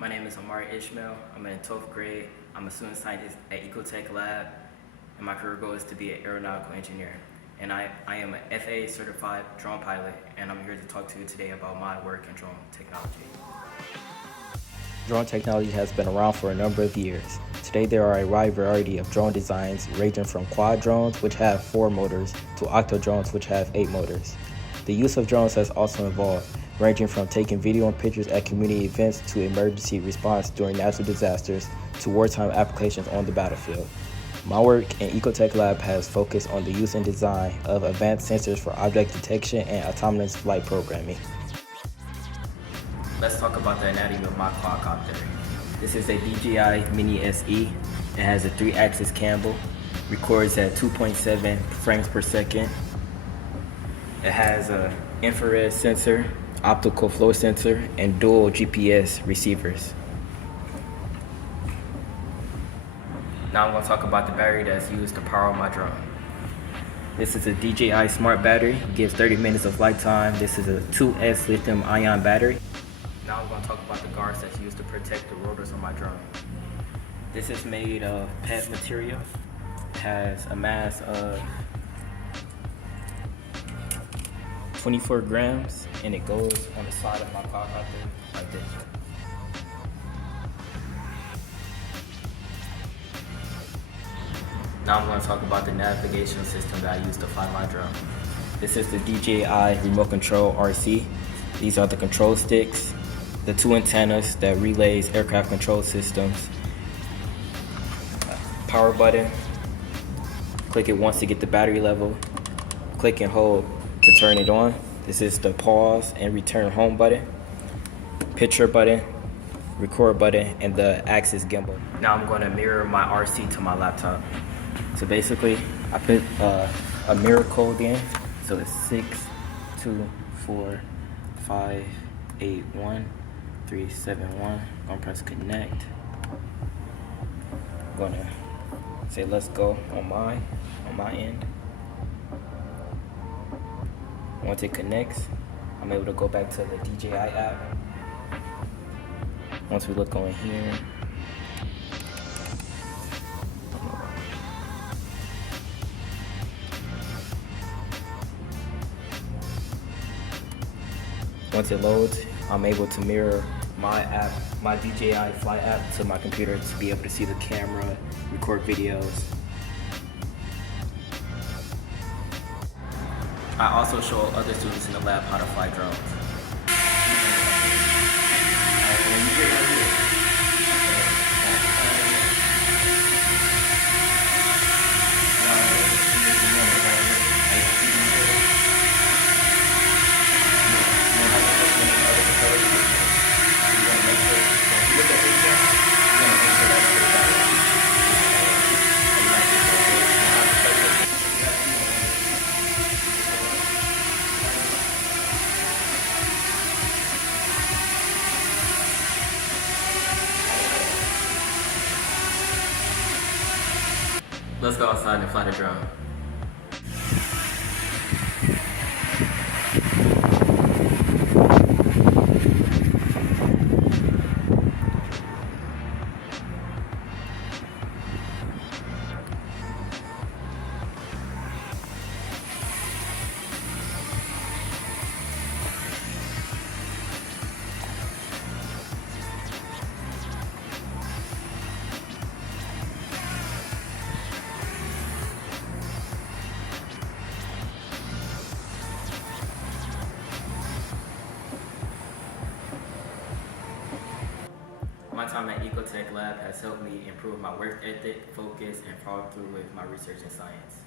My name is Omaree Ismael. I'm in 12th grade. I'm a student scientist at Ecotek Lab, and my career goal is to be an aeronautical engineer. And I am an FAA certified drone pilot, and I'm here to talk to you today about my work in drone technology. Drone technology has been around for a number of years. Today there are a wide variety of drone designs ranging from quad drones, which have 4 motors, to octo drones, which have 8 motors. The use of drones has also evolved, ranging from taking video and pictures at community events to emergency response during natural disasters to wartime applications on the battlefield. My work in Ecotek Lab has focused on the use and design of advanced sensors for object detection and autonomous flight programming. Let's talk about the anatomy of my quadcopter. This is a DJI Mini SE. It has a 3-axis camber, records at 2.7 frames per second. It has an infrared sensor, optical flow sensor, and dual GPS receivers. Now I'm going to talk about the battery that's used to power my drone. This is a DJI Smart battery. It gives 30 minutes of flight time. This is a 2S lithium-ion battery. Now I'm going to talk about the guards that's used to protect the rotors on my drone. This is made of PET material. It has a mass of 24 grams, and it goes on the side of my quadcopter like this. Now I'm going to talk about the navigation system that I use to fly my drone. This is the DJI Remote Control RC. These are the control sticks, the 2 antennas that relays aircraft control systems, power button, click it once to get the battery level, click and hold to turn it on. This is the pause and return home button, picture button, record button, and the axis gimbal. Now I'm going to mirror my RC to my laptop. So basically, I put a mirror code in. So it's 624581371. I'm gonna press connect. I'm gonna say let's go on my end. Once it connects, I'm able to go back to the DJI app. Once we look on here, once it loads, I'm able to mirror my app, my DJI Fly app, to my computer to be able to see the camera, record videos. I also show other students in the lab how to fly drones. Let's go outside and fly the drone. My time at Ecotek Lab has helped me improve my work ethic, focus, and follow through with my research in science.